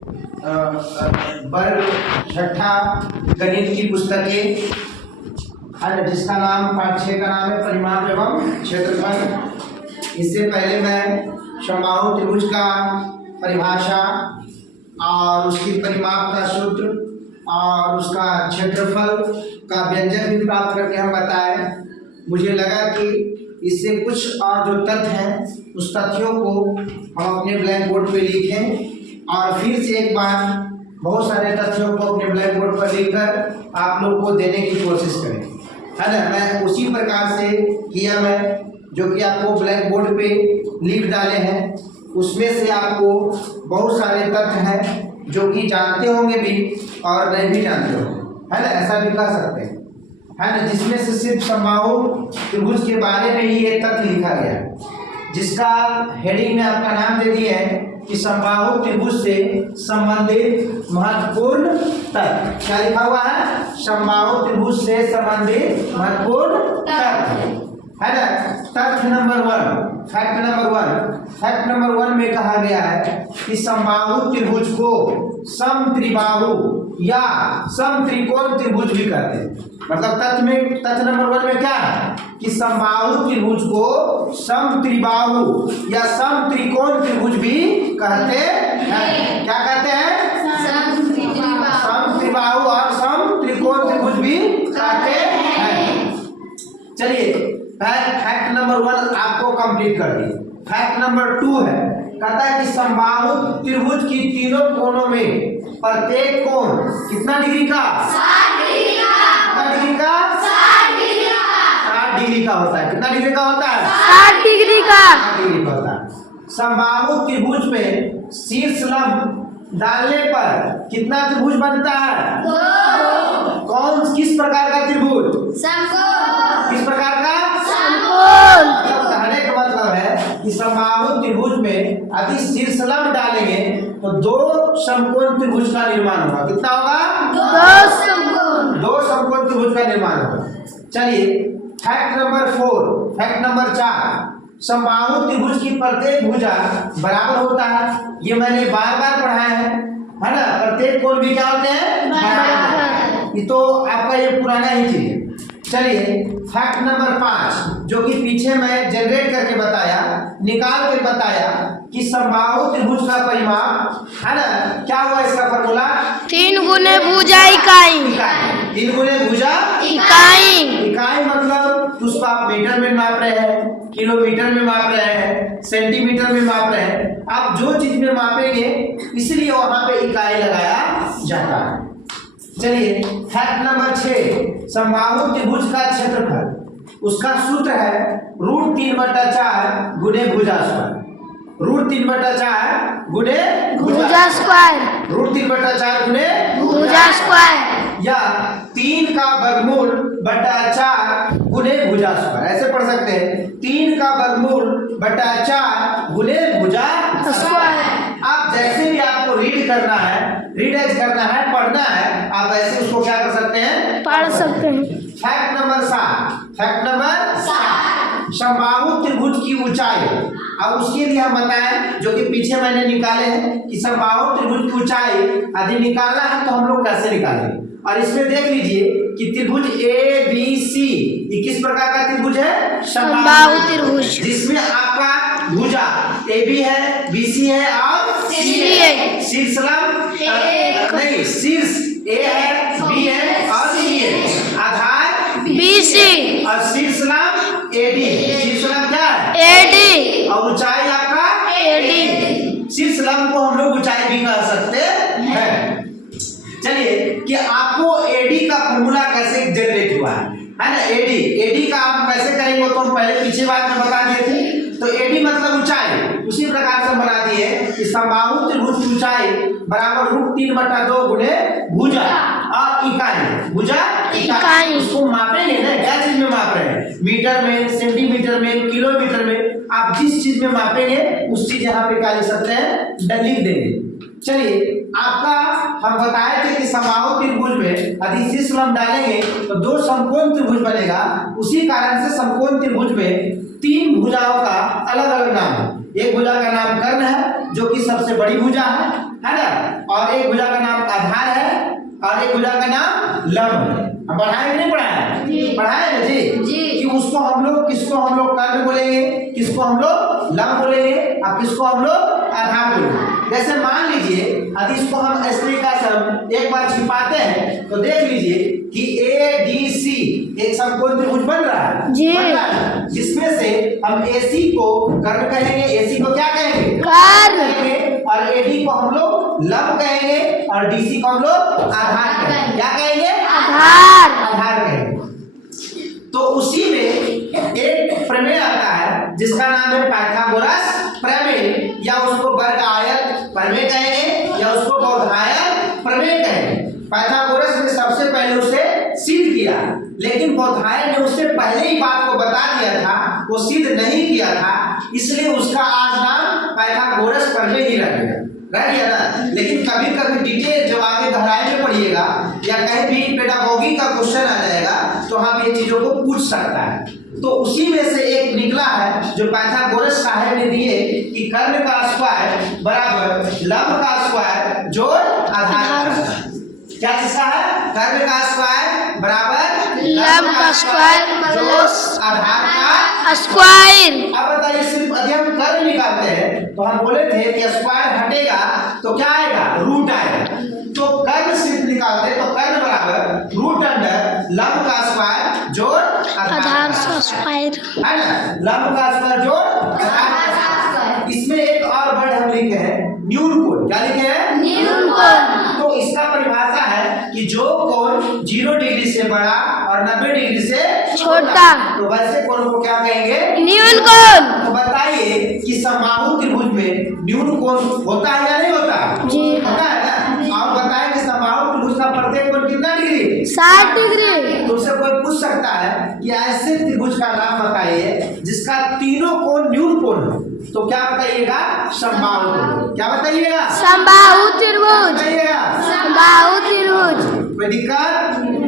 वर्ग छठा गणित की पुस्तकें है, जिसका नाम पाठ 6 का नाम है परिमाप एवं क्षेत्रफल। इससे पहले मैं समबाहु त्रिभुज का परिभाषा और उसकी परिमाप का सूत्र और उसका क्षेत्रफल का व्यंजक भी प्राप्त करके हम बताए। मुझे लगा कि इससे कुछ और जो तथ्य हैं उस तथ्यों को हम अपने ब्लैक बोर्ड पे लिखें और फिर से एक बार बहुत सारे तथ्यों को अपने ब्लैक बोर्ड पर लिखकर आप लोग को देने की कोशिश करें, है ना। मैं उसी प्रकार से किया मैं जो कि आपको ब्लैक बोर्ड पे लिख डाले हैं, उसमें से आपको बहुत सारे तथ्य हैं जो कि जानते होंगे भी और नहीं भी जानते होंगे, है ना। ऐसा भी कह सकते हैं, है ना, जिसमें से सिर्फ समबाहु त्रिभुज के बारे में ही एक तथ्य लिखा गया, जिसका हेडिंग में आपका नाम दे दिया है कि समबाहु त्रिभुज से संबंधित महत्वपूर्ण तथ्य। क्या लिखा हुआ है? समबाहु त्रिभुज से संबंधित महत्वपूर्ण तथ्य, है ना। तथ्य नंबर 1, फैक्ट नंबर 1 में कहा गया है कि समबाहु त्रिभुज को समत्रिबाहु या समत्रिकोण त्रिभुज भी कहते हैं। मतलब तथ्य नंबर 1 में क्या है कि समबाहु त्रिभुज को समत्रिबाहु या समत्रिकोण त्रिभुज भी कहते हैं। क्या कहते हैं? समत्रिबाहु और समत्रिकोण त्रिभुज भी कहते हैं। चलिए, फैक्ट नंबर 1 आपको कंप्लीट कर दिए। फैक्ट नंबर 2 है, कहता है कि समबाहु त्रिभुज की तीनों कोणों में प्रत्येक कोण कितना डिग्री का? 60 डिग्री का। कितना डिग्री का? 60 डिग्री का। 60 डिग्री का होता है। कितना डिग्री का होता है? 60 डिग्री का। 60 डिग्री का होता है। समबाहु त्रिभुज में शीर्ष लंब डालने पर कितना त्रिभुज बनता है? 2। कौन किस प्रकार का त्रिभुज? समकोण। किस प्रकार का? समकोण। कहने का मतलब है कि समबाहु त्रिभुज में यदि शीर्ष लंब डालेंगे तो 2 समकोण त्रिभुज का निर्माण होगा। कितना होगा? 2 समकोण। 2 समकोण त्रिभुज का निर्माण होगा। चलिए, फैक्ट नंबर 4, फैक्ट नंबर 4, समबाहु त्रिभुज की प्रत्येक भुजा बराबर होता है। ये मैंने बार-बार पढ़ाया है ना। प्रत्येक कोण भी क्या होते हैं? बराबर। ये तो आपका ये पुराना ही चीज है। चलिए, फैक्ट नंबर 5 जो कि पीछे मैं जनरेट करके बताया, निकाल कर बताया कि समबाहु त्रिभुज का परिमाप, है ना, क्या हुआ इसका फॉर्मूला? 3 गुने भुजा इकाई। 3 गुने भुजा इकाई। इकाई मतलब उसको आप मीटर में माप रहे हैं, किलोमीटर में माप रहे हैं, सेंटीमीटर में माप रहे हैं। आप जो चीज में मापेंगे इसलिए वहां पे इकाई लगाया जाता है। चलिए, फैक्ट नंबर 6, समबाहु त्रिभुज का क्षेत्रफल, उसका सूत्र है √3/4 गुणे भुजा स्क्वायर। √3/4 गुणे भुजा स्क्वायर। √3/4 गुणे भुजा स्क्वायर या 3 का वर्गमूल बटा 4 गुणे भुजा स्क्वायर। ऐसे पढ़ सकते हैं, 3 का वर्गमूल बटा 4 गुणे भुजा स्क्वायर। आप जैसे भी आपको रीड करना है, रीडाइज करना है, पढ़ना है, आप ऐसे उसको क्या कर सकते हैं? पढ़ सकते हैं। फैक्ट नंबर 7, फैक्ट नंबर 7, समबाहु त्रिभुज की ऊंचाई। अब उसके लिए हम बताएं जो कि पीछे मैंने निकाले हैं कि समबाहु त्रिभुज की ऊंचाई यदि निकालना है तो हम लोग कैसे निकालेंगे। और इसमें देख लीजिए कि त्रिभुज ABC ये किस प्रकार का त्रिभुज है? समबाहु त्रिभुज, जिसमें आपका भुजा AB है, BC है और C है। शीर्ष लंब नहीं, शीर्ष A है, B है और C है। आधार BC और शीर्ष लंब AD। शीर्ष लंब क्या है? AD और ऊंचाई आपका AD। शीर्ष लंब को हम लोग ऊंचाई भी कह सकते हैं। चलिए, कि आपको AD का फॉर्मूला कैसे जनरेट हुआ है ना। AD का आप कैसे करेंगे तो हम पहले पीछे बात में बता दिए थे। तो AD मतलब ऊंचाई, उसी प्रकार से बना दिए कि समबाहु त्रिभुज की ऊंचाई बराबर √3/2 गुणे भुजा और इकाई। भुजा इकाई उसको मापेंगे ना, क्या चीज में माप रहे हैं? मीटर में, सेंटीमीटर में, किलोमीटर में। आप जिस चीज में मापेंगे उस चीज यहाँ पे क्या लिख सकते हैं? लिख देंगे। चलिए, आपका हम बताए थे कि समबाहु त्रिभुज में यदि शीर्ष लंब डालेंगे तो 2 समकोण त्रिभुज बनेगा। उसी कारण से समकोण त्रिभुज में 3 भुजाओं का अलग अलग नाम है। एक भुजा का नाम कर्ण है जो कि सबसे बड़ी भुजा है ना, और एक भुजा का नाम लंब है। हम पढ़ाए कि नहीं पढ़ाए? पढ़ाए ना जी कि उसको हम लोग किसको हम लोग कर्ण बोलेंगे, किसको हम लोग लंब बोलेंगे और किसको हम लोग आधार बोलेंगे। जैसे मान लीजिए यदि इसको हम इस तरीका से हम एक बार छिपाते हैं तो देख लीजिए कि ADC एक समकोण त्रिभुज बन रहा है जी। बन रहा है, जिसमें से हम AC को कर्ण कहेंगे, AC को क्या कहेंगे? कर्ण। कहेंगे, और AD को हम लोग लंब कहेंगे और DC को हम लोग आधार कहेंगे। क्या कहेंगे? आधार। आधार कहेंगे। तो उसी में एक प्रमेय आता है जिसका नाम है पाइथागोरस प्रमेय, या उसको वर्ग आयत प्रमेय कहेंगे या उसको बौधायन प्रमेय कहेंगे। पाइथागोरस ने सबसे पहले उसे सिद्ध किया, लेकिन बौधायन ने उससे पहले ही बात को बता दिया था, वो सिद्ध नहीं किया था, इसलिए उसका आज नाम पाइथागोरस प्रमेय ही रह गया ना। लेकिन कभी कभी डिटेल जब आगे गहराई में पढ़िएगा या कहीं भी पेडागोगी का क्वेश्चन आ जाएगा तो हम ये चीजों को पूछ सकता है। तो उसी में से एक निकला है जो पाइथागोरस साहब ने दिए कि कर्ण का स्क्वायर बराबर लंब का स्क्वायर जोड़ आधार का स्क्वायर। क्या चीज है? कर्ण का स्क्वायर बराबर लंब का स्क्वायर जोड़ आधार का स्क्वायर। अब बताइए सिर्फ यदि हम कर्ण निकालते हैं तो हम बोले थे कि स्क्वायर हटेगा तो क्या आएगा? रूट आएगा। तो कर्ण सिर्फ निकालते तो कर्ण बराबर रूट अंडर लंब का स्क्वायर जोड़ आधार का स्क्वायर है ना। लंब का स्क्वायर जोड़ आधार का स्क्वायर। इसमें एक और वर्ड हम लिखे हैं न्यून कोण। क्या लिखे हैं? न्यून कोण। तो इसका परिभाषा है कि जो कोण 0 डिग्री से बड़ा और 90 डिग्री से छोटा, तो वैसे कोण को क्या कहेंगे? न्यून कोण। तो बताइए कि समबाहु त्रिभुज में न्यून कोण होता है या नहीं होता? जी। होता है ना। और बताएं कि समबाहु त्रिभुज का प्रत्येक कोण कितना डिग्री? 60 डिग्री। तुमसे कोई पूछ सकता है कि ऐसे त्रिभुज का नाम बताइए जिसका तीनों कोण न्यून कोण हो, तो क्या बताइएगा? समबाहु त्रिभुज। क्या बताइएगा? समबाहु त्रिभुज। बताइएगा समबाहु त्रिभुज। कोई दिक्कत?